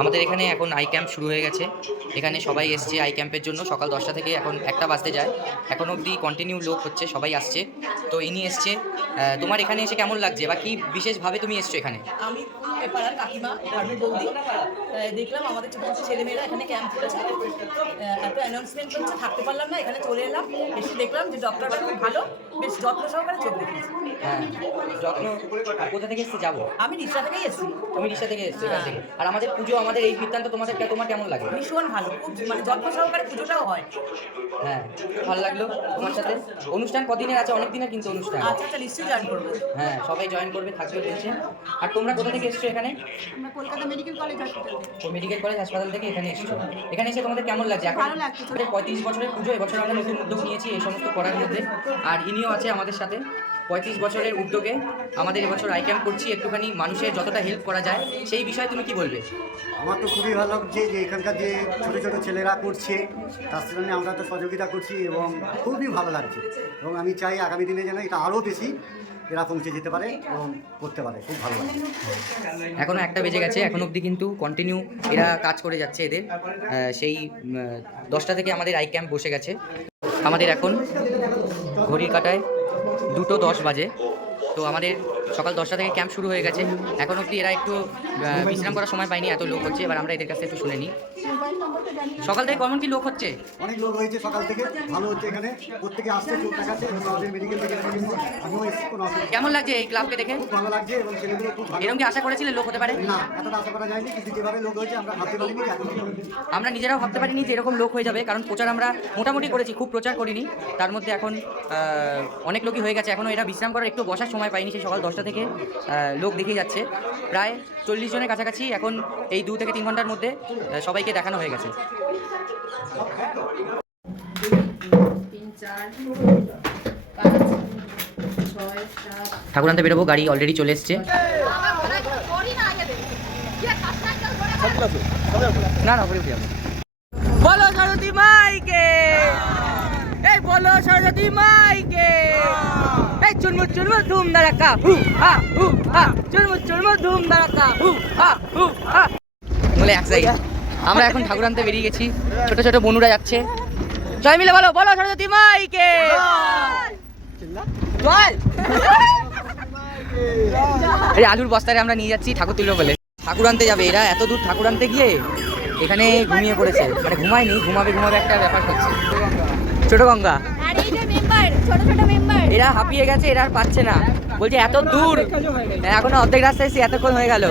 আমাদের এখানে এখন আই ক্যাম্প শুরু হয়ে গেছে। এখানে সবাই এসছে আই ক্যাম্পের জন্য। সকাল দশটা থেকে এখন একটা বাজতে যায়। এখন অবধি কন্টিনিউ লোক হচ্ছে, সবাই আসছে। তো ইনি এসছে। তোমার এখানে এসে কেমন লাগছে বা কি বিশেষভাবে তুমি এসছো এখানে? আমি পাড়ার কাকিমা বৌদি। দেখলাম আমাদের ছোটো ছোটো ছেলেমেয়েরা এখানে ক্যাম্প করেছে এত অ্যানাউন্সমেন্ট করছে থাকতে পারলাম না, এখানে চলে এলাম। এসে দেখলাম যে ডক্টরটা খুব ভালো। যত্ন সহকারে চোখ দেখিয়েছে হ্যাঁ যত্ন কোথা থেকে এসছে যাব? আমি রিক্সা থেকেই এসেছি। তুমি রিক্সা থেকে এসছো এখান থেকে। আর আমাদের পুজো আমাদের এই বৃত্তান্ত তোমাদের তোমার কেমন লাগে? ভীষণ ভালো। খুব মানে যত্ন সহকারে পুজোটাও হয়। হ্যাঁ ভালো লাগল তোমার সাথে। অনুষ্ঠান কদিনের আছে? অনেক দিনের কিন্তু অনুষ্ঠান। আচ্ছা আচ্ছা নিশ্চয়ই জয়েন করব। হ্যাঁ সবাই জয়েন করবে থাকবে বলছে। আর তোমরা কোথা থেকে এসছো এখানে? আমরা Kolkata medical college hospital medical college হাসপাতাল থেকে এখানে এসছো। এখানে এসে তোমাদের কেমন লাগছে? এখন ভালো লাগছে। পঁয়ত্রিশ বছরের পুজো এবছর আমরা নতুন উদ্যোগ নিয়েছি এই সমস্ত করার মধ্যে। আর ইনিও আছে আমাদের সাথে। পঁয়ত্রিশ বছরের উদ্যোগে আমাদের এবছর আই ক্যাম্প করছি একটুখানি মানুষের যতটা হেল্প করা যায় সেই বিষয়ে তুমি কি বলবে? আমার তো খুবই ভালো যে এখানকার যে ছোটো ছোটো ছেলেরা করছে তার সঙ্গে আমরা তো সহযোগিতা করছি এবং খুবই ভালো লাগছে। এবং আমি চাই আগামী দিনে যেন এটা আরও বেশি এরা পৌঁছে যেতে পারে এবং করতে পারে। খুব ভালো লাগছে। এখনও একটা বেজে গেছে এখন অবধি কিন্তু কন্টিনিউ এরা কাজ করে যাচ্ছে এদের। সেই দশটা থেকে আমাদের আই ক্যাম্প বসে গেছে। আমাদের এখন ঘড়ির কাটায় দুটো দশ বাজে। তো আমাদের সকাল দশটা থেকে ক্যাম্প শুরু হয়ে গেছে। এখন অবধি এরা একটু বিশ্রাম করার সময় পায়নি এত লোক হচ্ছে। এবার আমরা এদের কাছে একটু শুনে নিই। সকাল থেকে কমন কি লোক হচ্ছে? অনেক লোক হয়েছে সকাল থেকে ভালো হচ্ছে এখানে। প্রত্যেকে আসছে চোখ দেখাচ্ছে মেডিকেল থেকে। কেমন লাগছে এই ক্লাবকে দেখে? খুব ভালো লাগছে এবং ছেলেগুলো খুব এরকম কি আশা করেছিলেন লোক হতে পারে? না এতটা আশা করা যায়নি কিন্তু যেভাবে লোক হয়েছে আমরা ভাবতে পারিনি আমরা নিজেরাও ভাবতে পারিনি যে এরকম লোক হয়ে যাবে কারণ প্রচার আমরা মোটামুটি করেছি খুব প্রচার করিনি। তার মধ্যে এখন অনেক লোকই হয়ে গেছে। এখনও এরা বিশ্রাম করার একটু বসার সময় পায়নি সেই সকাল দশটা থেকে লোক দেখেই যাচ্ছে। প্রায় চল্লিশ জনের কাছাকাছি এখন এই দু থেকে তিন ঘণ্টার মধ্যে সবাইকে দেখানো হয়ে গেছে। ঠাকুর আনতে বেরোবো, গাড়ি অলরেডি চলে এসছে। না না যাব। বলো সরস্বতী মাইকে! এই বলো সরস্বতী মাইকে! এই চুরমুর চুরমুর ধুম দাঁড়াকা হু, হা হু, হা চুরমুর চুরমুর ধুম দাঁড়াকা হু, হা হু, হা। বলে এক সাইড আমরা এখন ঠাকুর আনতে বেরিয়ে গেছি। ছোট ছোট বনুরা যাচ্ছে। সবাই মিলে বলো বলো সরস্বতী মাইকে বল এই আলুর বস্তারে আমরা নিয়ে যাচ্ছি, ঠাকুর তুলবো বলে। ঠাকুর আনতে যাবে, এরা এত দূর ঠাকুর আনতে গিয়ে এখানে ঘুমিয়ে পড়েছে। মানে ঘুমায়নি, ঘুমাবে ঘুমাবে একটা ব্যাপার হচ্ছে। ছোট গঙ্গা আর এই যে মেম্বার ছোট ছোট মেম্বার এরা হাঁপিয়ে গেছে এরা আর পাচ্ছে না। বলছে এত দূর। এখনও অর্ধেক রাস্তায় এসে এতক্ষণ হয়ে গেল।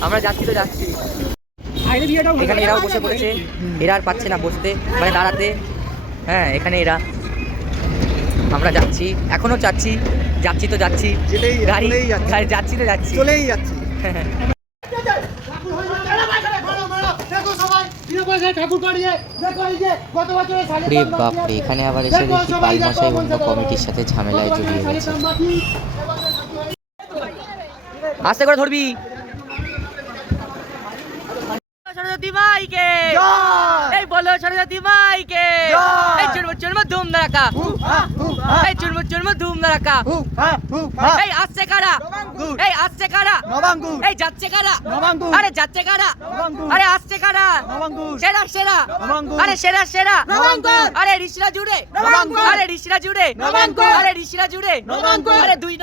আমরা যাচ্ছি তো যাচ্ছি। এখানে এরাও বসে পড়েছে। এরা আর পাচ্ছে না বসতে মানে দাঁড়াতে। হ্যাঁ এখানে এরা। আমরা যাচ্ছি। এখনও যাচ্ছি। যাচ্ছি তো যাচ্ছি। যাচ্ছি। গাড়ি যাচ্ছি তো যাচ্ছি। চলেই যাচ্ছি ঠাকুর হরিয়ে- মারো, মারো, দেখো সবাই বিনা পয়সায় ঠাকুর করিয়ে দেখো এই যে গত বছরের শাড়ির রে বাপরে এখানে আবার এসে দেখি পাল মশাই অন্য কমিটির সাথে ঝামেলায় জড়িয়ে গেছে আস্তে করে ধরবি। সরস্বতী মাইকে এই বলো সরস্বতী মাইকে। এই চুরমুর চুরমুর ধুম ধারাকা এই চুরমুর চুরমুর ধুম এই আসছে কারা এই আসছে কারা? এই যাচ্ছে কারা? আরে যাচ্ছে কারা? আরে আসছে কারা? সেরা সেরা। আরে সেরা সেরা। আরে ঋষিরা জুড়ে। আরে ঋষিরা জুড়ে। আরে ঋষিরা জুড়ে। আরে দুই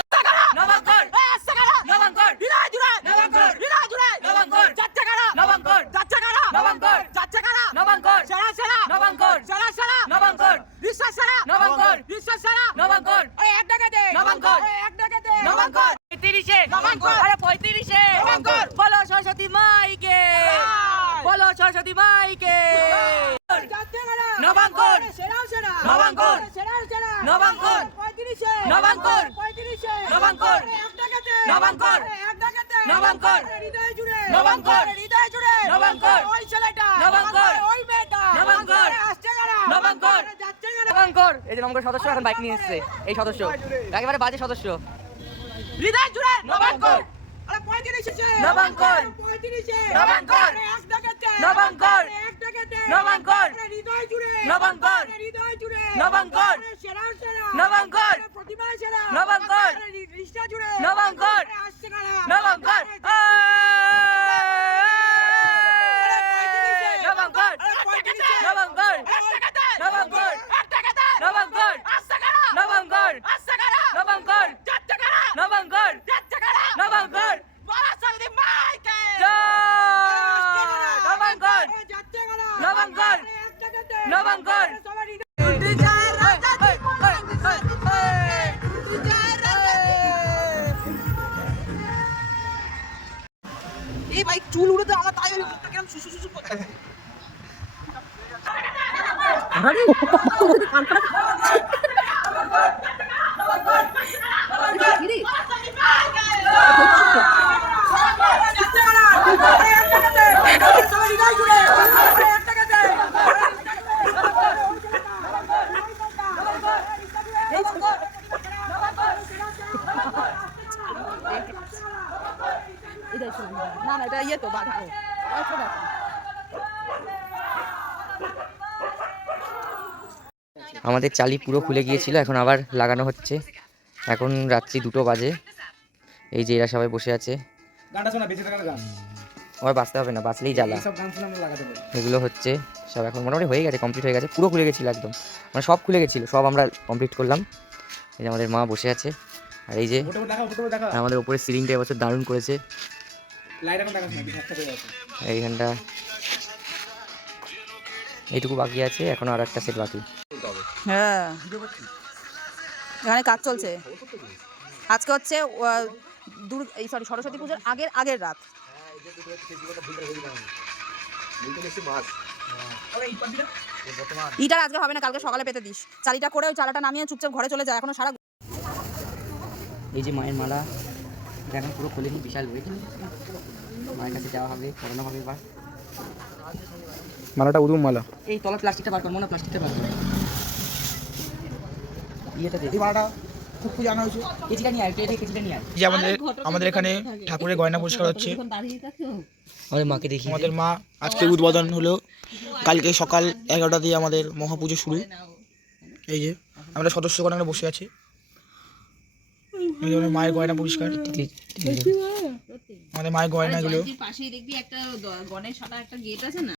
নবাঙ্কর এই আসছে কারা নবাঙ্কর হৃদয় জুড়ে নবাঙ্কর হৃদয় জুড়ে নবাঙ্কর যাচ্ছে কারা নবাঙ্কর যাচ্ছে কারা নবাঙ্কর যাচ্ছে কারা নবাঙ্কর সেরা সেরা নবাঙ্কর সেরা সেরা নবাঙ্কর বিশ্বাস সেরা নবাঙ্কর বিশ্বাস সেরা নবাঙ্কর আরে এক টাকা দে নবাঙ্কর এক টাকা দে নবাঙ্কর 35 এ নবাঙ্কর আরে 35 এ নবাঙ্কর বলো সরস্বতী মাইকে বলো সরস্বতী মাইকে নবাঙ্কর নবাঙ্কর নবাঙ্কর নবাঙ্কর নবাঙ্কর নবাঙ্কর নবাঙ্কর নবাঙ্কর নবাঙ্কর নবাঙ্কর নবাঙ্কর নবাঙ্কর নবাঙ্কর এই যে নবাঙ্কর সদস্য এখন বাইক নিয়ে এসেছে এই সদস্য একেবারে বাজে সদস্য হৃদয় জুড়ে নবাঙ্কর নবাঙ্কর নবাঙ্কর নবাঙ্কর নবাঙ্কর নবাঙ্কর নবাঙ্গর নবাঙ্গর নবাঙ্গর নবাঙ্গর নবাঙ্গর নবাঙ্গর নবাঙ্গল এই ভাই চুল উড়ে তো আমার তাই মুখটা কেমন সুসু সুসু করছে Somebody guys, তো বাধা আমাদের চালি পুরো খুলে গিয়েছিল এখন আবার লাগানো হচ্ছে। এখন রাত্রি দুটো বাজে। এই যে এরা সবাই বসে আছে। আমার বাঁচতে হবে না বাঁচলেই জ্বালা। এগুলো হচ্ছে সব এখন মোটামুটি হয়ে গেছে কমপ্লিট হয়ে গেছে পুরো খুলে গেছিল একদম। মানে সব খুলে গেছিল সব আমরা কমপ্লিট করলাম। এই যে আমাদের মা বসে আছে। আর এই যে আমাদের উপরে সিলিংটা এবছর দারুণ করেছে। লাইট এখন দেখা শোনা একটা করে আছে এইখানটা। এইটুকু বাকি আছে এখন আর একটা সেট বাকি। হ্যাঁ। এখানে কাজ চলছে। আজকে হচ্ছে আহ, এই সরি সরস্বতী পুজোর আগের আগের রাত। ইটার আজকে হবে না কালকে সকালে পেতে দিস। চালিটা করে ওই চালাটা নামিয়ে চুপচাপ ঘরে চলে যায় এখনও সারা এই যে মায়ের মালা। এখন পুরো খুলেনি বিশাল ওয়েট মায়ের কাছে যাওয়া হবে করানো হবে এবার মালাটা উদুম মালা। এই তলা প্লাস্টিকটা বার কর মনে প্লাস্টিকটা বার কর। ইয়েটা দে এই মালাটা খুব পুজো আনা হয়েছে। কেজিটা নিয়ে আয় কেজিটা নিয়ে আয়। আমাদের আমাদের এখানে ঠাকুরের গয়না পরিষ্কার হচ্ছে। আমাদের মাকে দেখি। আমাদের মা আজকে উদ্বোধন হলো। কালকে সকাল এগারোটা দিয়ে আমাদের মহাপুজো শুরু। এই যে আমরা সদস্যগণ এখানে বসে আছি। এই মায়ের গয়না পরিষ্কার। আমাদের মায়ের গয়নাগুলো। পাশেই দেখবি একটা দ- গণেশ সাদা একটা গেট আছে না?